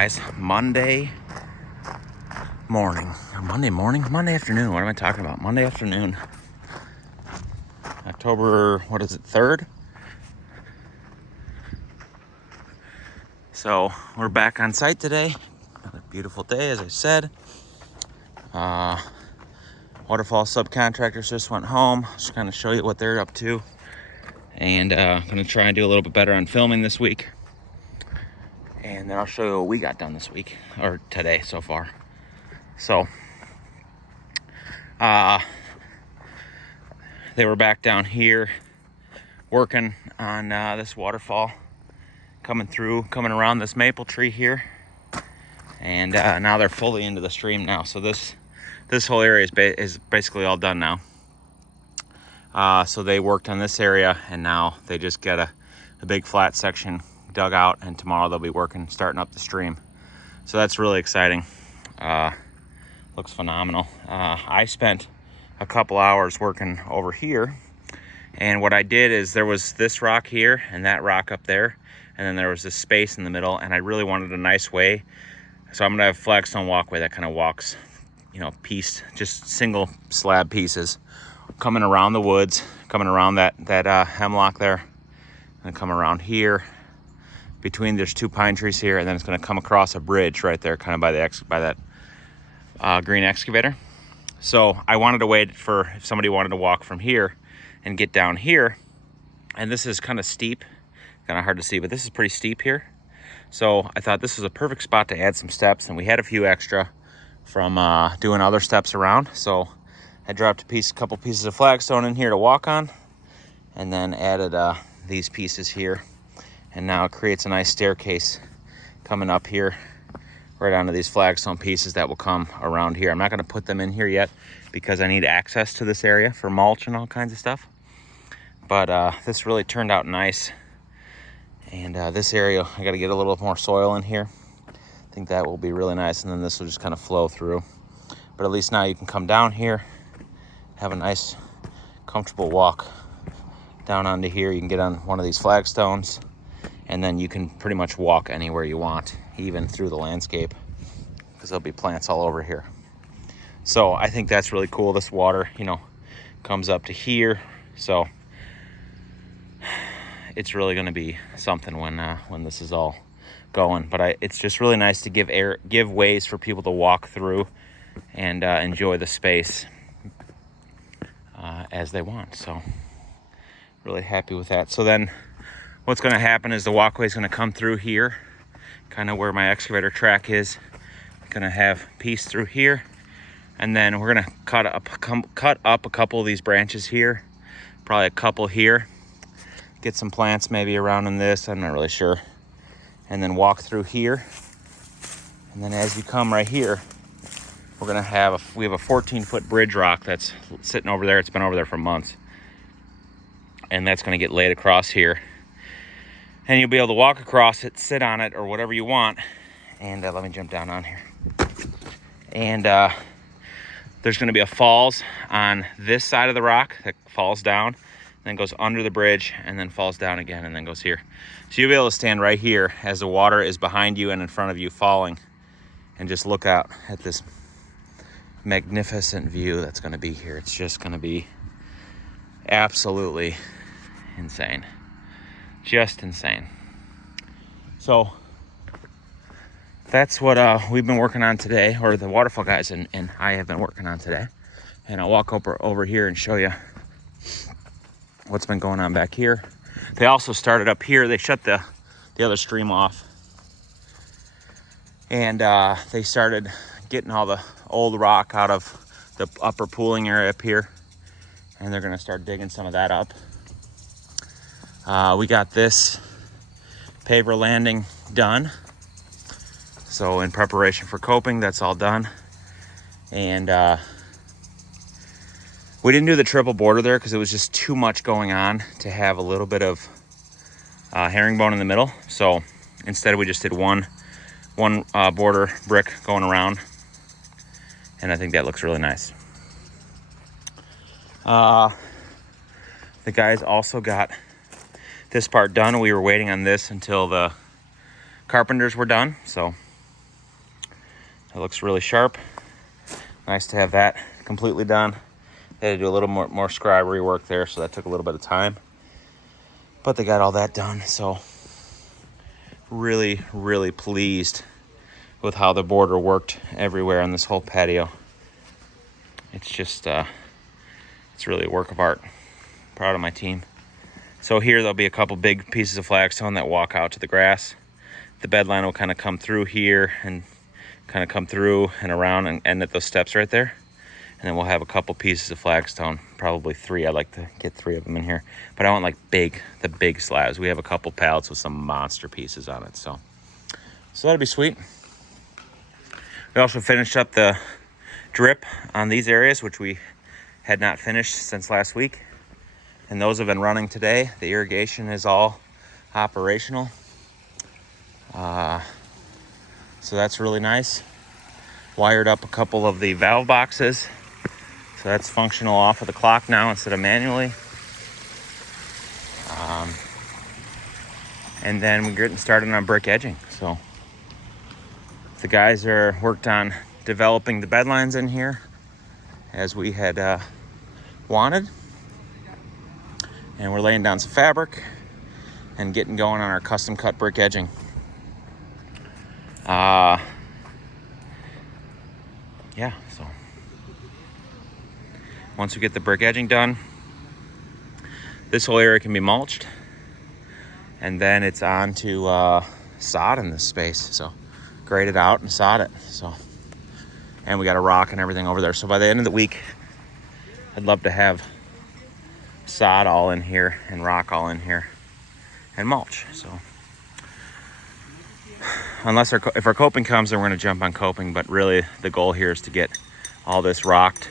guys? Monday morning. Monday afternoon. What am I talking about? Monday afternoon. October, 3rd? So we're back on site today. Another beautiful day, as I said. Waterfall subcontractors just went home. Just kind of show you what they're up to. And I'm going to try and do a little bit better on filming this week. And then I'll show you what we got done this week, or today so far. So, they were back down here working on this waterfall, coming around this maple tree here. And now they're fully into the stream now. So this whole area is basically all done now. So they worked on this area, and now they just get a big flat section dug out, and tomorrow they'll be starting up the stream. So that's really exciting. Looks phenomenal. I spent a couple hours working over here, and what I did is there was this rock here and that rock up there, and then there was this space in the middle, and I really wanted a nice way. So I'm gonna have flagstone walkway that kind of walks, pieced, just single slab pieces, coming around the woods, coming around that hemlock there, and come around here. There's two pine trees here, and then it's going to come across a bridge right there, kind of by that green excavator. So I wanted to wait for if somebody wanted to walk from here and get down here. And this is kind of steep, kind of hard to see, but this is pretty steep here. So I thought this was a perfect spot to add some steps, and we had a few extra from doing other steps around. So I dropped a couple pieces of flagstone in here to walk on, and then added these pieces here. And now it creates a nice staircase coming up here right onto these flagstone pieces that will come around here. I'm not going to put them in here yet because I need access to this area for mulch and all kinds of stuff. But this really turned out nice. And this area, I got to get a little more soil in here. I think that will be really nice, and then this will just kind of flow through. But at least now you can come down here, have a nice, comfortable walk down onto here. You can get on one of these flagstones, and then you can pretty much walk anywhere you want, even through the landscape, because there'll be plants all over here. So I think that's really cool. This water, comes up to here. So it's really going to be something when this is all going. But it's just really nice to give ways for people to walk through and enjoy the space as they want. So really happy with that. So then what's going to happen is the walkway is going to come through here, kind of where my excavator track is. Going to have a piece through here, and then we're going to cut up a couple of these branches here, probably a couple here, get some plants maybe around in this, I'm not really sure, and then walk through here. And then as you come right here, we're going to have a 14-foot bridge rock that's sitting over there. It's been over there for months, and that's going to get laid across here. And you'll be able to walk across it, sit on it, or whatever you want. And let me jump down on here. And there's going to be a falls on this side of the rock that falls down, then goes under the bridge, and then falls down again, and then goes here. So you'll be able to stand right here as the water is behind you and in front of you falling, and just look out at this magnificent view that's going to be here. It's just going to be absolutely insane. Just insane. So that's what we've been working on today, or the waterfall guys and I have been working on today. And I'll walk over here and show you what's been going on back here. They also started up here. They shut the other stream off, and they started getting all the old rock out of the upper pooling area up here, and they're going to start digging some of that up. We got this paver landing done. So in preparation for coping, that's all done. And we didn't do the triple border there because it was just too much going on to have a little bit of herringbone in the middle. So instead we just did one border brick going around. And I think that looks really nice. The guys also got this part done. We were waiting on this until the carpenters were done. So It looks really sharp. Nice to have that completely done. They had to do a little more scribery work there, so that took a little bit of time. But they got all that done, so really, really pleased with how the border worked everywhere on this whole patio. It's just, it's really a work of art. Proud of my team. So here there'll be a couple big pieces of flagstone that walk out to the grass. The bed line will kind of come through here and kind of come through and around and end at those steps right there. And then we'll have a couple pieces of flagstone, probably 3. I'd like to get 3 of them in here. But I want like the big slabs. We have a couple pallets with some monster pieces on it. So that'll be sweet. We also finished up the drip on these areas, which we had not finished since last week. And those have been running today. The irrigation is all operational. So that's really nice. Wired up a couple of the valve boxes. So that's functional off of the clock now instead of manually. And then we're getting started on brick edging. So the guys are worked on developing the bed lines in here as we had wanted. And we're laying down some fabric and getting going on our custom cut brick edging. Yeah, so once we get the brick edging done, this whole area can be mulched, and then it's on to sod in this space. So grade it out and sod it. So, and we got a rock and everything over there. So by the end of the week, I'd love to have sod all in here and rock all in here and mulch. So unless if our coping comes, then we're going to jump on coping. But really, the goal here is to get all this rocked,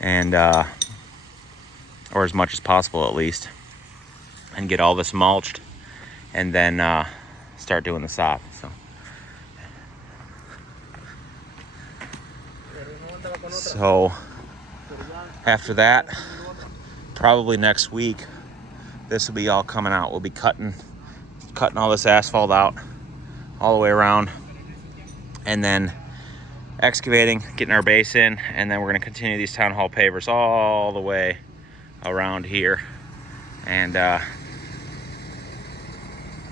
and or as much as possible at least, and get all this mulched, and then start doing the sod. So after that, probably next week, this will be all coming out. We'll be cutting all this asphalt out all the way around, and then excavating, getting our base in, and then we're going to continue these town hall pavers all the way around here, and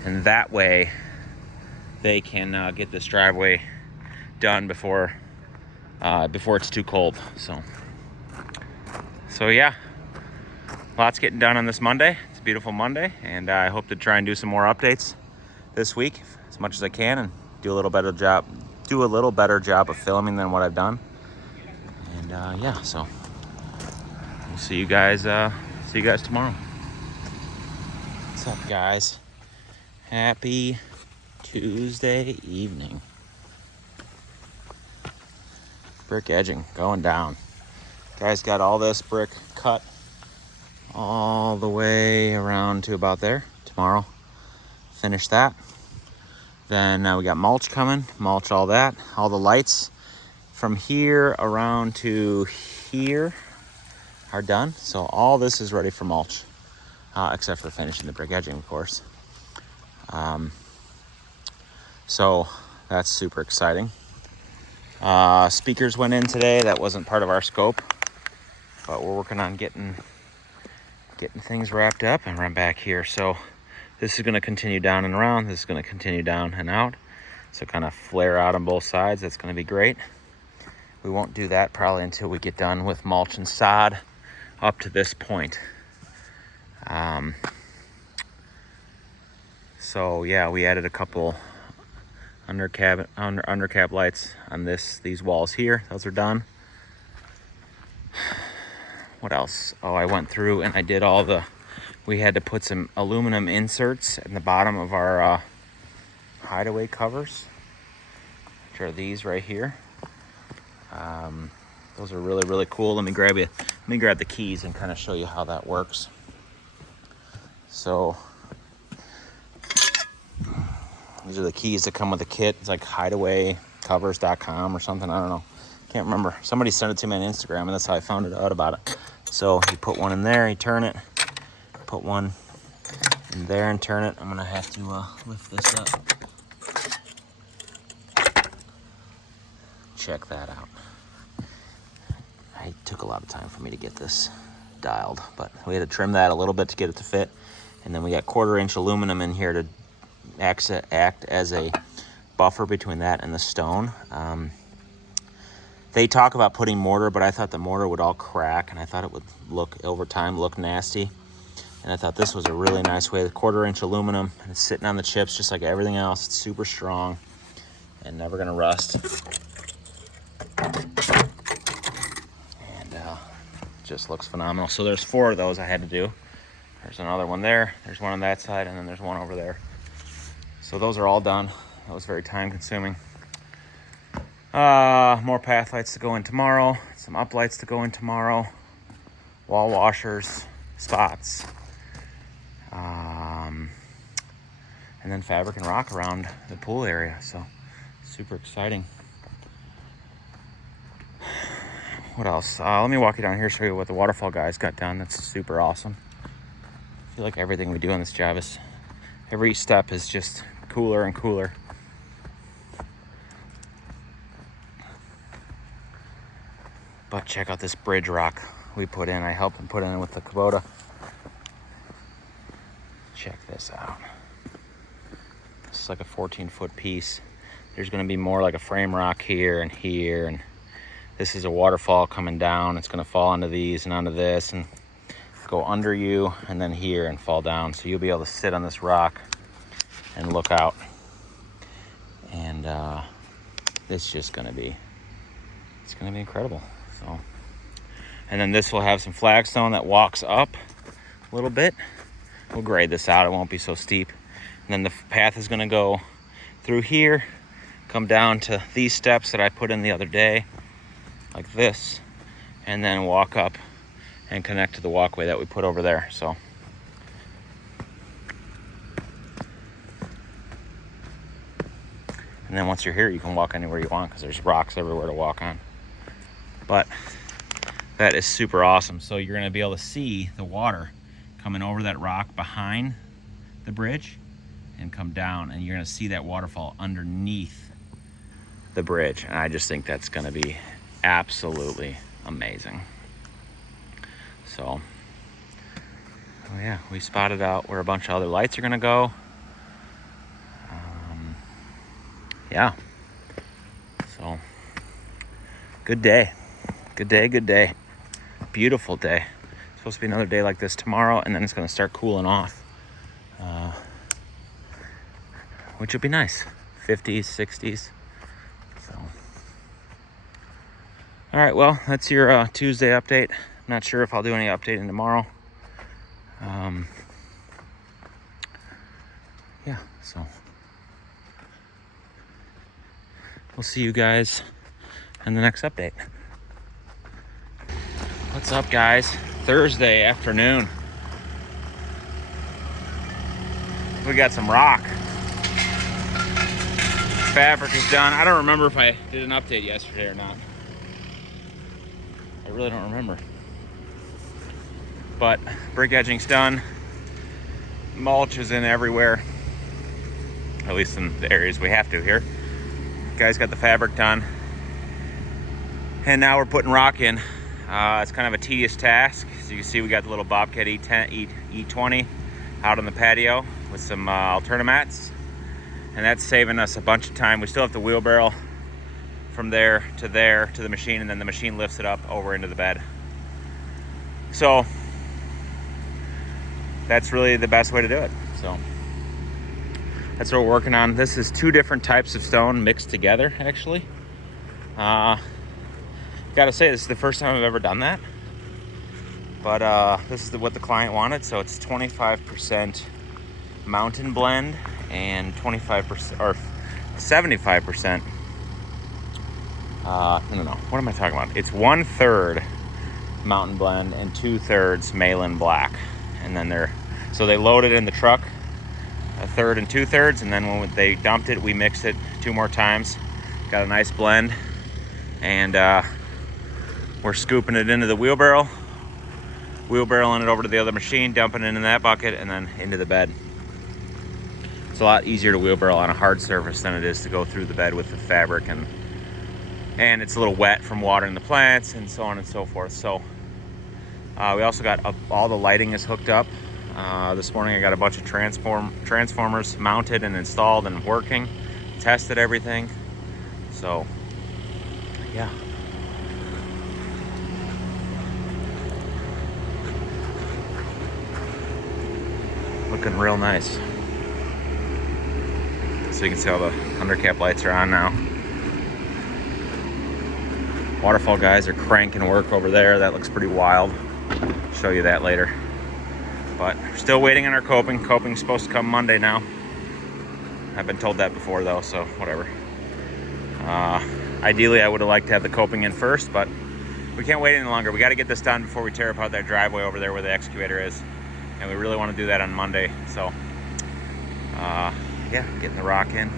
that way they can get this driveway done before it's too cold. So yeah, lots getting done on this Monday. It's a beautiful Monday, and I hope to try and do some more updates this week as much as I can, and do a little better job of filming than what I've done. And yeah, so we'll see you guys tomorrow. What's up, guys? Happy Tuesday evening. Brick edging going down. Guys got all this brick cut all the way around to about there. Tomorrow, finish that. Then we got mulch coming, mulch all that. All the lights from here around to here are done. So all this is ready for mulch, except for finishing the brick edging, of course. So that's super exciting. Speakers went in today. That wasn't part of our scope, but we're working on getting things wrapped up and run back here. So this is going to continue down and around. This is going to continue down and out. So kind of flare out on both sides. That's going to be great. We won't do that probably until we get done with mulch and sod up to this point. So yeah, we added a couple undercap lights on these walls here. Those are done. What else? Oh, I went through and I did we had to put some aluminum inserts in the bottom of our hideaway covers, which are these right here. Those are really, really cool. Let me grab the keys and kind of show you how that works. So these are the keys that come with the kit. It's like hideawaycovers.com or something. I don't know. Can't remember. Somebody sent it to me on Instagram, and that's how I found out about it. So you put one in there, you turn it. Put one in there and turn it. I'm going to have to lift this up. check that out. It took a lot of time for me to get this dialed, but we had to trim that a little bit to get it to fit. And then we got 1/4-inch aluminum in here to act as a buffer between that and the stone. They talk about putting mortar, but I thought the mortar would all crack, and I thought it would look, over time, look nasty. And I thought this was a really nice way. The 1/4-inch aluminum, and it's sitting on the chips just like everything else. It's super strong and never gonna rust. And just looks phenomenal. So there's 4 of those I had to do. There's another one there, there's one on that side, and then there's one over there. So those are all done. That was very time consuming. More path lights to go in tomorrow, some up lights to go in tomorrow, wall washers, spots, and then fabric and rock around the pool area. So super exciting. What else? Let me walk you down here, show you what the waterfall guys got done. That's super awesome. I feel like everything we do on this job is, every step is just cooler and cooler. But check out this bridge rock we put in. I helped them put in with the Kubota. Check this out. This is like a 14-foot piece. There's gonna be more like a frame rock here, and this is a waterfall coming down. It's gonna fall onto these and onto this and go under you, and then here and fall down. So you'll be able to sit on this rock and look out. And it's just gonna be, it's gonna be incredible. So, and then this will have some flagstone that walks up a little bit. We'll grade this out, it won't be so steep. And then the path is gonna go through here, come down to these steps that I put in the other day, like this, and then walk up and connect to the walkway that we put over there. So and then once you're here, you can walk anywhere you want because there's rocks everywhere to walk on. But that is super awesome. So you're gonna be able to see the water coming over that rock behind the bridge and come down, and you're gonna see that waterfall underneath the bridge. And I just think that's gonna be absolutely amazing. So, oh yeah, we spotted out where a bunch of other lights are gonna go. Yeah, so good day. Good day, good day. Beautiful day. It's supposed to be another day like this tomorrow, and then it's going to start cooling off, which will be nice. 50s, 60s. So, all right, well, that's your Tuesday update. I'm not sure if I'll do any updating tomorrow. Yeah, so we'll see you guys in the next update. What's up, guys? Thursday afternoon. We got some rock. Fabric is done. I don't remember if I did an update yesterday or not. I really don't remember. But brick edging's done. Mulch is in everywhere. At least in the areas we have to here. Guys got the fabric done. And now we're putting rock in. It's kind of a tedious task. As you can see, we got the little Bobcat E20 out on the patio with some Alternamats. And that's saving us a bunch of time. We still have to wheelbarrow from there to the machine, and then the machine lifts it up over into the bed. So that's really the best way to do it. So that's what we're working on. This is 2 different types of stone mixed together, actually. Gotta say, this is the first time I've ever done that. But this is what the client wanted. So it's 25% mountain blend and 25% or 75%. No, what am I talking about? It's 1/3 mountain blend and 2/3 Malin black. And then they load it in the truck, 1/3 and 2/3, and then when they dumped it, we mixed it 2 more times. Got a nice blend, and we're scooping it into the wheelbarrow, wheelbarrowing it over to the other machine, dumping it in that bucket, and then into the bed. It's a lot easier to wheelbarrow on a hard surface than it is to go through the bed with the fabric and and it's a little wet from watering the plants and so on and so forth. So we also got all the lighting is hooked up. This morning I got a bunch of transformers mounted and installed and working, tested everything. So yeah. Looking real nice. So you can see all the undercap lights are on now. Waterfall guys are cranking work over there. That looks pretty wild. Show you that later. But we're still waiting on our coping. Coping's supposed to come Monday now. I've been told that before though, so whatever. Ideally I would have liked to have the coping in first, but we can't wait any longer. We got to get this done before we tear apart that driveway over there where the excavator is. And we really want to do that on Monday. So yeah, getting the rock in.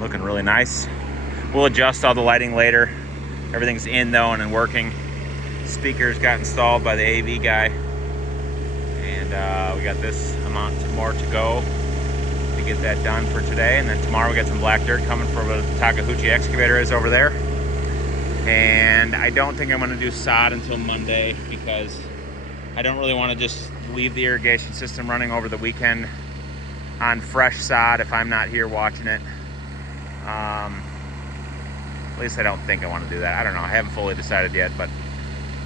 Looking really nice. We'll adjust all the lighting later. Everything's in though and working. Speakers got installed by the AV guy. And we got this amount more to go to get that done for today. And then tomorrow we got some black dirt coming for where the Takahauchi excavator is over there. And I don't think I'm going to do sod until Monday because I don't really want to just leave the irrigation system running over the weekend on fresh sod if I'm not here watching it. At least I don't think I want to do that. I don't know. I haven't fully decided yet, but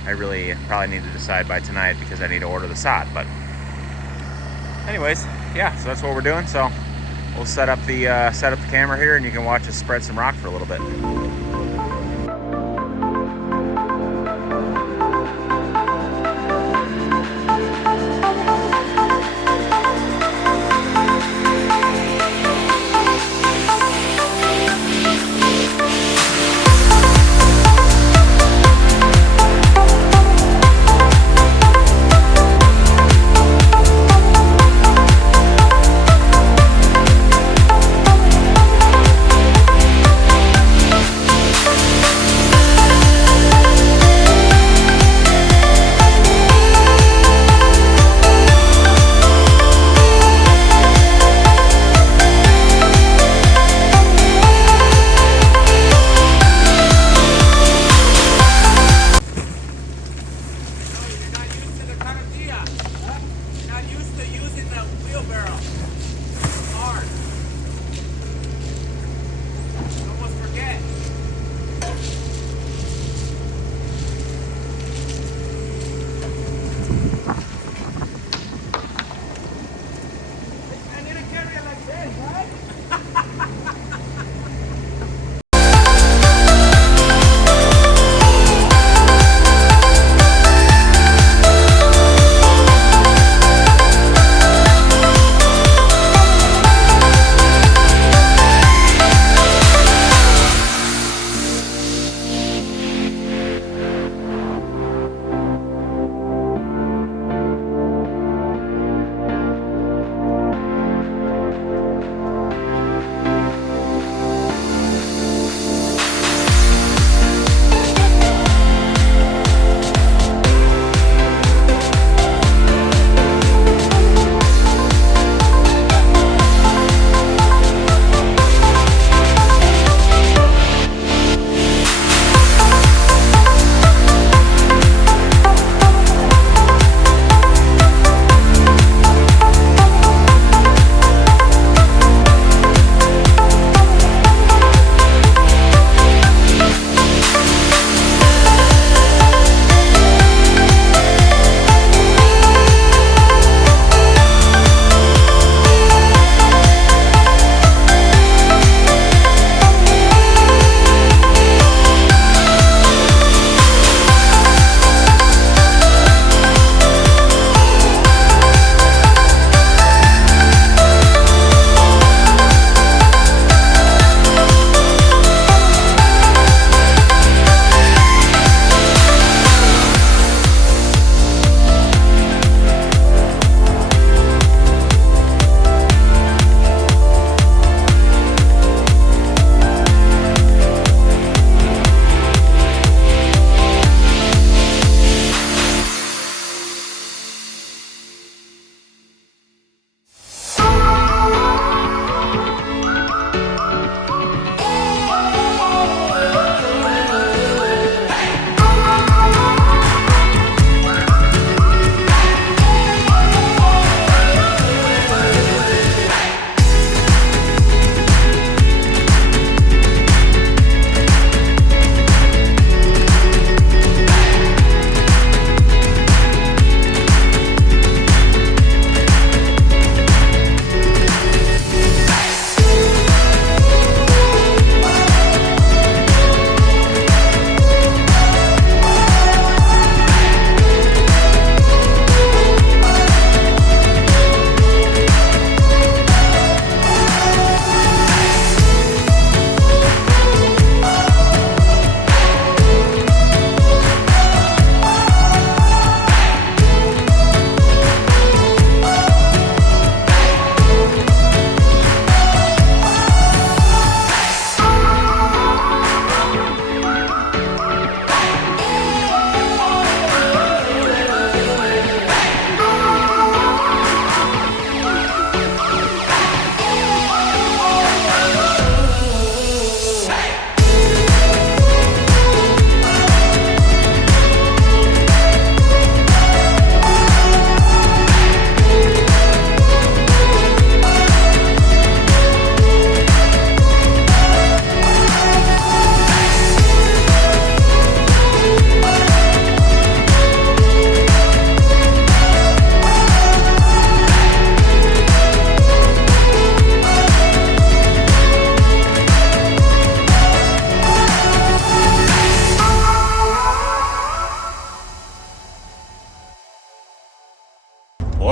I really probably need to decide by tonight because I need to order the sod. But anyways, yeah, so that's what we're doing. So we'll set up the camera here and you can watch us spread some rock for a little bit.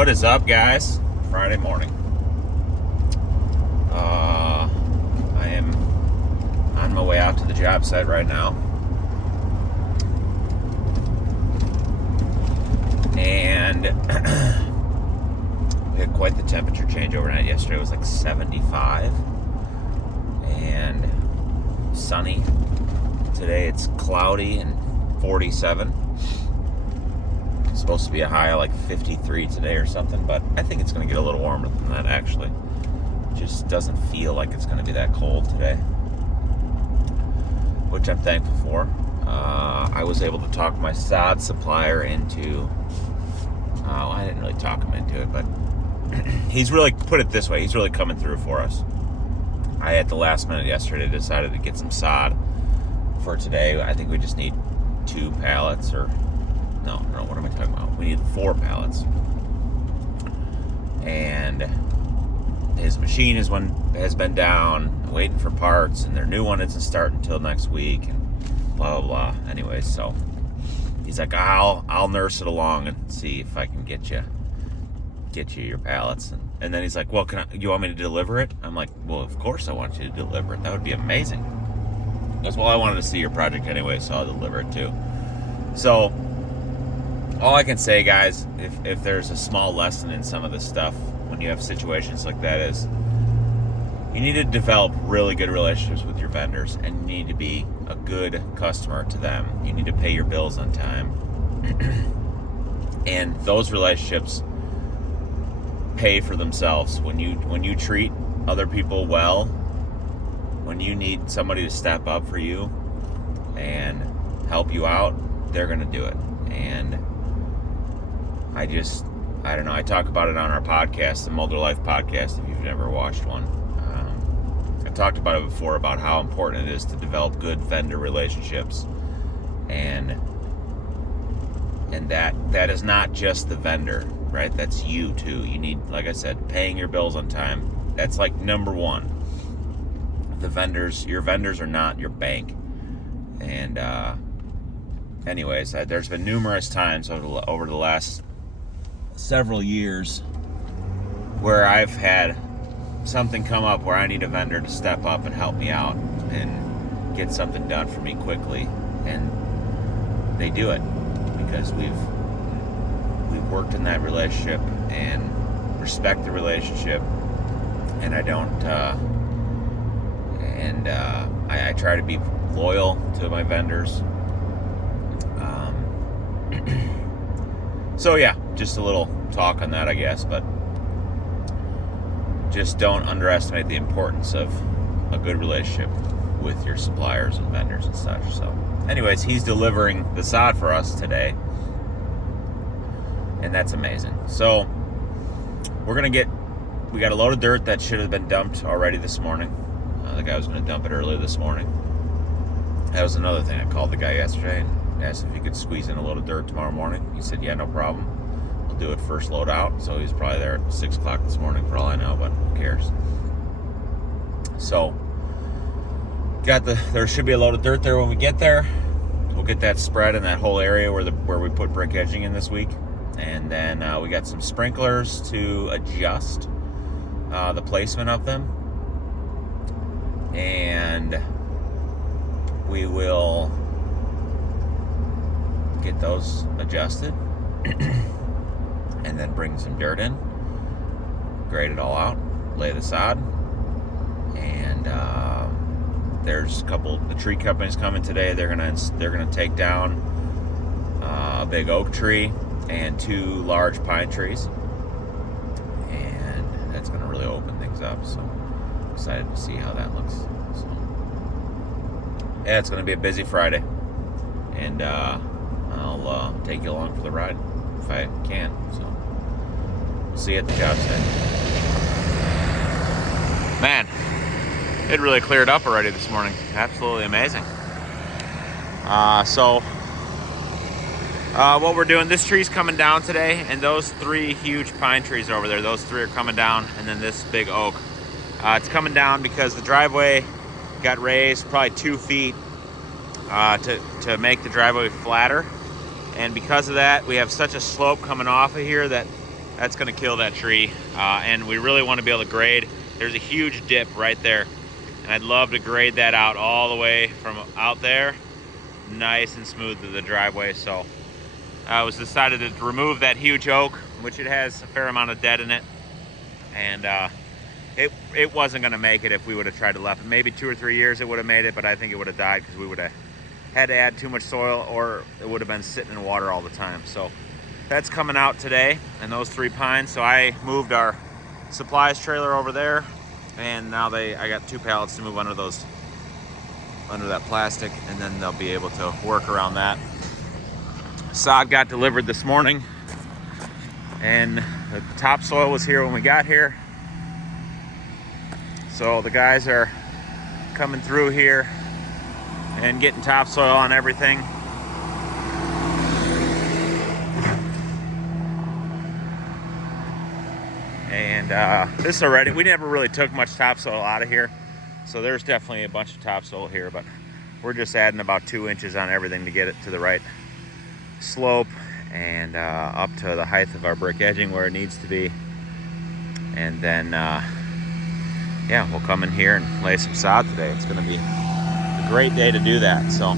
What is up, guys? Friday morning. I am on my way out to the job site right now. And we had quite the temperature change overnight. Yesterday it was like 75 and sunny. Today it's cloudy and 47. It's supposed to be a high of like 53 today or something, but I think it's going to get a little warmer than that actually. It just doesn't feel like it's going to be that cold today, which I'm thankful for. I was able to talk my sod supplier into, I didn't really talk him into it, but he's really, put it this way, he's really coming through for us. I at the last minute yesterday decided to get some sod for today. I think we just need 2 pallets or no, what am I talking about? We need 4 pallets. And his machine has been down, waiting for parts, and their new one isn't starting until next week, and blah, blah, blah. Anyways, so he's like, I'll nurse it along and see if I can get you your pallets. And then he's like, well, you want me to deliver it? I'm like, well, of course I want you to deliver it. That would be amazing. He goes, well, I wanted to see your project anyway, so I'll deliver it too. So all I can say, guys, if there's a small lesson in some of this stuff when you have situations like that, is you need to develop really good relationships with your vendors, and you need to be a good customer to them. You need to pay your bills on time. And those relationships pay for themselves. When you treat other people well, when you need somebody to step up for you and help you out, they're going to do it. And I don't know, I talk about it on our podcast, the Mulder Life podcast, if you've never watched one. I've talked about it before, about how important it is to develop good vendor relationships. And that is not just the vendor, right? That's you too. You need, like I said, paying your bills on time. That's like number one. Your vendors are not your bank. And anyways, there's been numerous times over the last several years where I've had something come up where I need a vendor to step up and help me out and get something done for me quickly, and they do it because we've worked in that relationship and respect the relationship. And I try to be loyal to my vendors. So yeah, just a little talk on that, I guess, but just don't underestimate the importance of a good relationship with your suppliers and vendors and such. So anyways, he's delivering the sod for us today, and that's amazing. So we got a load of dirt that should have been dumped already this morning. The guy was going to dump it earlier this morning. That was another thing. I called the guy yesterday and asked if he could squeeze in a load of dirt tomorrow morning. He said, yeah, no problem. We'll do it first load out. So he's probably there at 6 o'clock this morning for all I know, but who cares? So there should be a load of dirt there when we get there. We'll get that spread in that whole area where we put brick edging in this week. And then we got some sprinklers to adjust the placement of them. And we will get those adjusted and then bring some dirt in, grade it all out, lay the sod. And there's the tree companies coming today. They're gonna take down a big oak tree and 2 large pine trees, and that's gonna really open things up. So excited to see how that looks. So yeah, it's gonna be a busy Friday, and I'll take you along for the ride if I can. So we'll see you at the job site. Man, it really cleared up already this morning. Absolutely amazing. What we're doing, this tree's coming down today, and those 3 huge pine trees over there, those 3 are coming down, and then this big oak. It's coming down because the driveway got raised probably 2 feet to make the driveway flatter. And because of that, we have such a slope coming off of here that That's going to kill that tree. And we really want to be able to grade. There's a huge dip right there. And I'd love to grade that out all the way from out there, nice and smooth to the driveway. So it was decided to remove that huge oak, which it has a fair amount of dead in it. And it wasn't going to make it if we would have tried to left it. Maybe 2 or 3 years it would have made it, but I think it would have died because we would have had to add too much soil, or it would have been sitting in water all the time. So that's coming out today, and those 3 pines. So I moved our supplies trailer over there, and now I got 2 pallets to move under that plastic, and then they'll be able to work around that. Sod got delivered this morning, and the topsoil was here when we got here. So the guys are coming through here and getting topsoil on everything. And this already, we never really took much topsoil out of here. So there's definitely a bunch of topsoil here, but we're just adding about 2 inches on everything to get it to the right slope and up to the height of our brick edging where it needs to be. And then, yeah, we'll come in here and lay some sod today. It's going to be a great day to do that. So.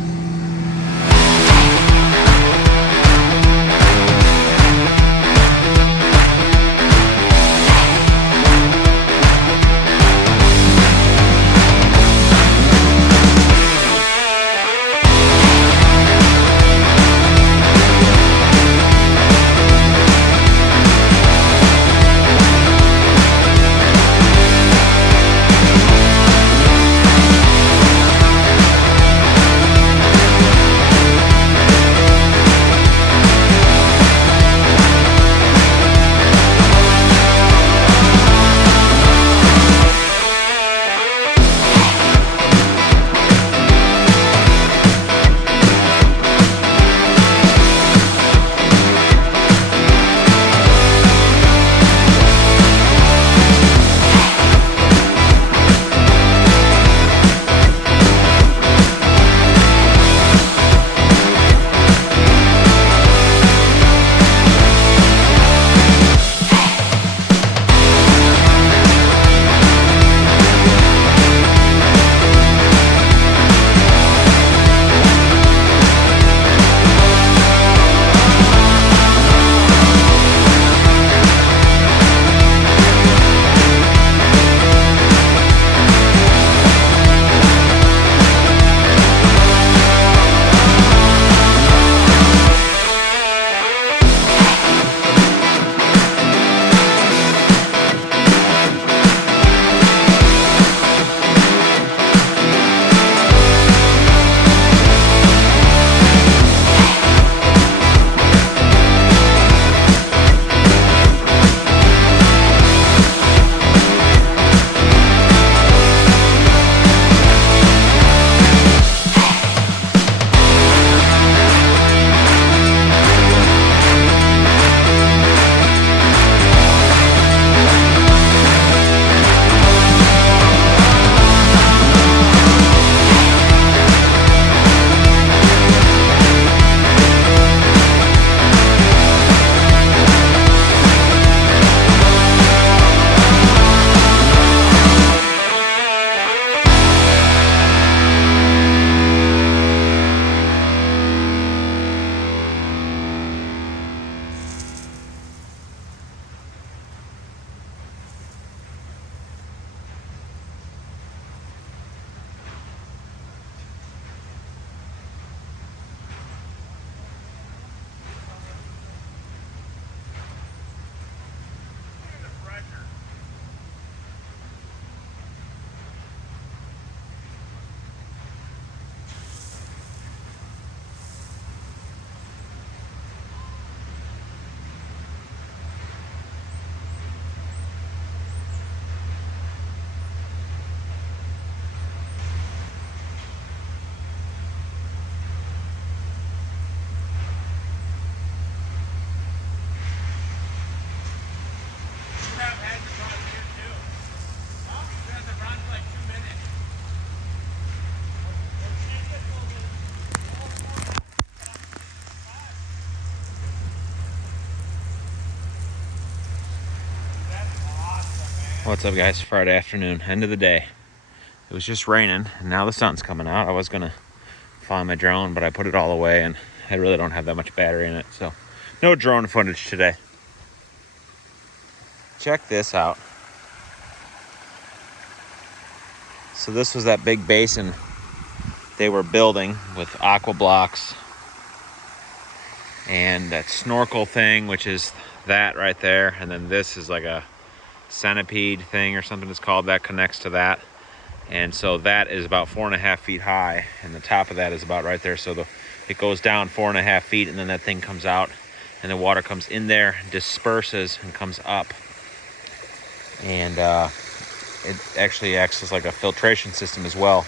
What's up, guys? Friday afternoon, end of the day. It was just raining and now the sun's coming out. I was gonna fly my drone, but I put it all away and I really don't have that much battery in it, so no drone footage today. Check this out. So this was that big basin they were building with aqua blocks and that snorkel thing, which is that right there, and then this is like a centipede thing or something it's called that connects to that. And so that is about 4.5 feet high, and the top of that is about right there. So it goes down 4.5 feet, and then that thing comes out, and the water comes in there, disperses, and comes up. And it actually acts as like a filtration system as well.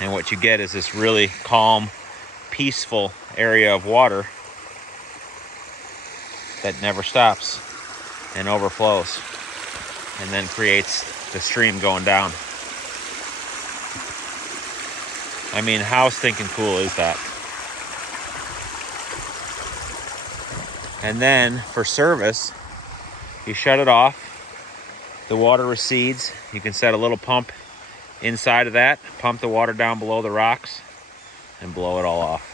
And what you get is this really calm, peaceful area of water that never stops and overflows, and then creates the stream going down. I mean, how stinking cool is that? And then for service, you shut it off, the water recedes, you can set a little pump inside of that, pump the water down below the rocks, and blow it all off.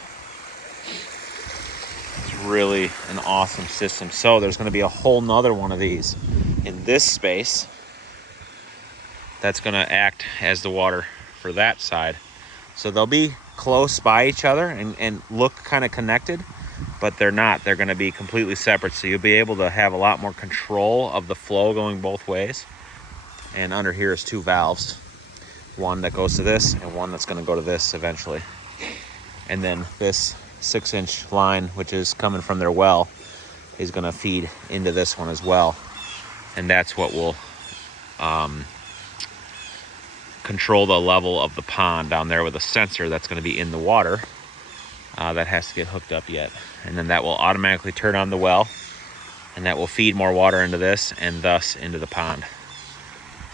It's really an awesome system. So there's going to be a whole nother one of these in this space that's going to act as the water for that side. So they'll be close by each other and look kind of connected, but they're not. They're going to be completely separate. So you'll be able to have a lot more control of the flow going both ways. And under here is 2 valves. One that goes to this and one that's going to go to this eventually. And then this 6-inch line, which is coming from their well, is going to feed into this one as well. And that's what will control the level of the pond down there with a sensor that's going to be in the water. That has to get hooked up yet. And then that will automatically turn on the well, and that will feed more water into this and thus into the pond.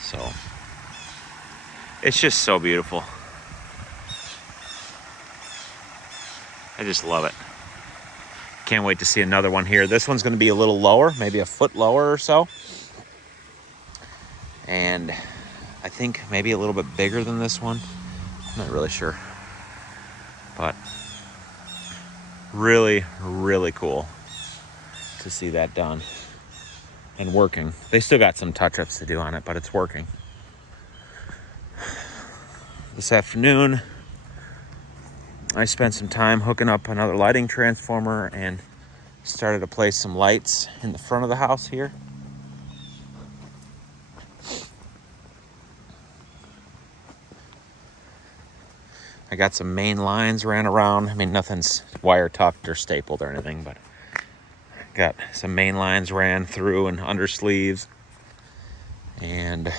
So it's just so beautiful. I just love it. Can't wait to see another one here. This one's going to be a little lower, maybe a foot lower or so. And I think maybe a little bit bigger than this one. I'm not really sure. But really, really cool to see that done and working. They still got some touch-ups to do on it, but it's working. This afternoon, I spent some time hooking up another lighting transformer and started to place some lights in the front of the house here. I got some main lines ran around. I mean, nothing's wire tucked or stapled or anything, but got some main lines ran through and under sleeves. And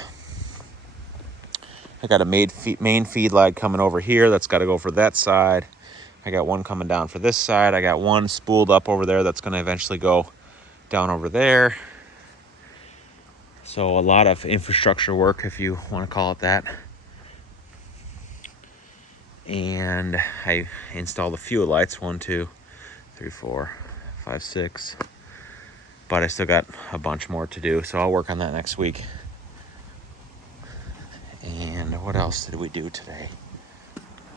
I got a main feed line coming over here. That's got to go for that side. I got one coming down for this side. I got one spooled up over there that's going to eventually go down over there. So a lot of infrastructure work, if you want to call it that. And I installed a few lights, 1, 2, 3, 4, 5, 6. But I still got a bunch more to do, so I'll work on that next week. And what else did we do today?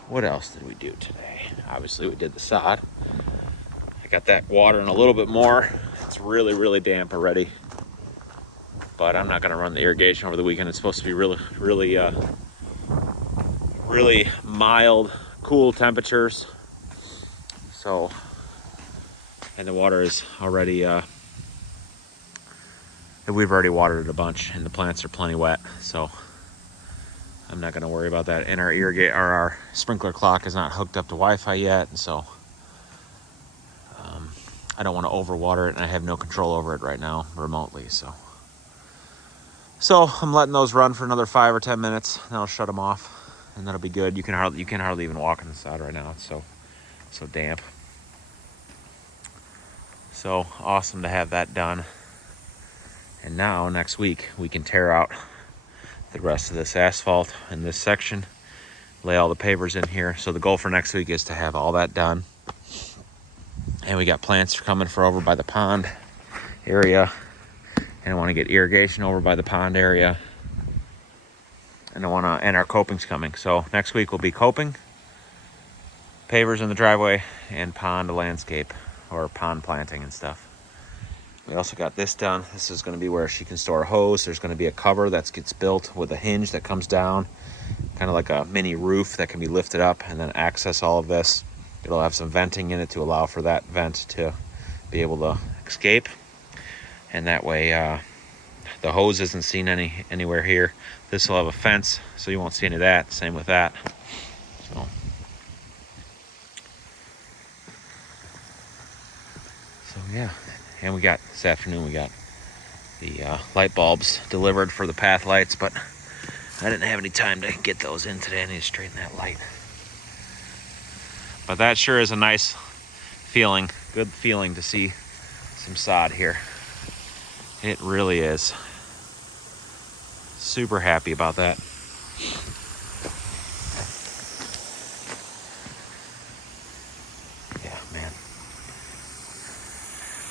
Obviously, we did the sod. I got that watering a little bit more. It's really, really damp already. But I'm not going to run the irrigation over the weekend. It's supposed to be really, really, really mild, cool temperatures. So, and the water is already, we've already watered it a bunch, and the plants are plenty wet. So I'm not going to worry about that. And our sprinkler clock is not hooked up to Wi-Fi yet, and so I don't want to overwater it, and I have no control over it right now remotely. So I'm letting those run for another 5 or 10 minutes. Then I'll shut them off, and that'll be good. You can hardly even walk on the sod right now. It's so damp. So awesome to have that done. And now next week we can tear out the rest of this asphalt in this section, lay all the pavers in here. So the goal for next week is to have all that done. And we got plants coming for over by the pond area. And I want to get irrigation over by the pond area. And and our coping's coming. So next week will be coping, pavers in the driveway, and pond landscape, or pond planting and stuff. We also got this done. This is going to be where she can store a hose. There's going to be a cover that gets built with a hinge that comes down, kind of like a mini roof that can be lifted up and then access all of this. It'll have some venting in it to allow for that vent to be able to escape. And that way the hose isn't seen anywhere here. This will have a fence, so you won't see any of that. Same with that. So yeah, and we got this afternoon, we got the light bulbs delivered for the path lights, but I didn't have any time to get those in today. I need to straighten that light. But that sure is a nice feeling, good feeling to see some sod here. It really is. Super happy about that. Yeah, man.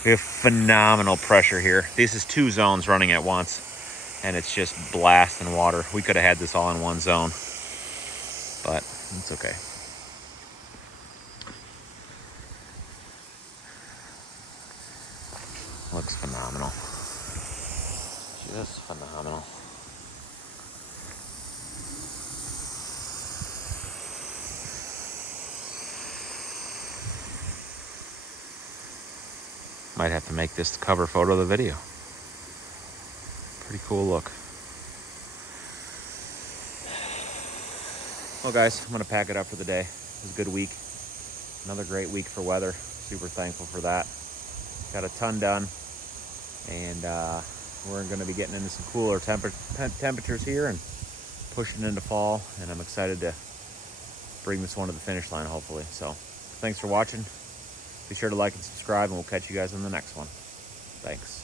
We have phenomenal pressure here. This is 2 zones running at once, and it's just blasting water. We could have had this all in one zone, but it's okay. Looks phenomenal. Just phenomenal. Might have to make this the cover photo of the video. Pretty cool look. Well guys, I'm gonna pack it up for the day. It was a good week. Another great week for weather. Super thankful for that. Got a ton done. And we're gonna be getting into some cooler temperatures here and pushing into fall. And I'm excited to bring this one to the finish line, hopefully. So thanks for watching. Be sure to like and subscribe, and we'll catch you guys on the next one. Thanks.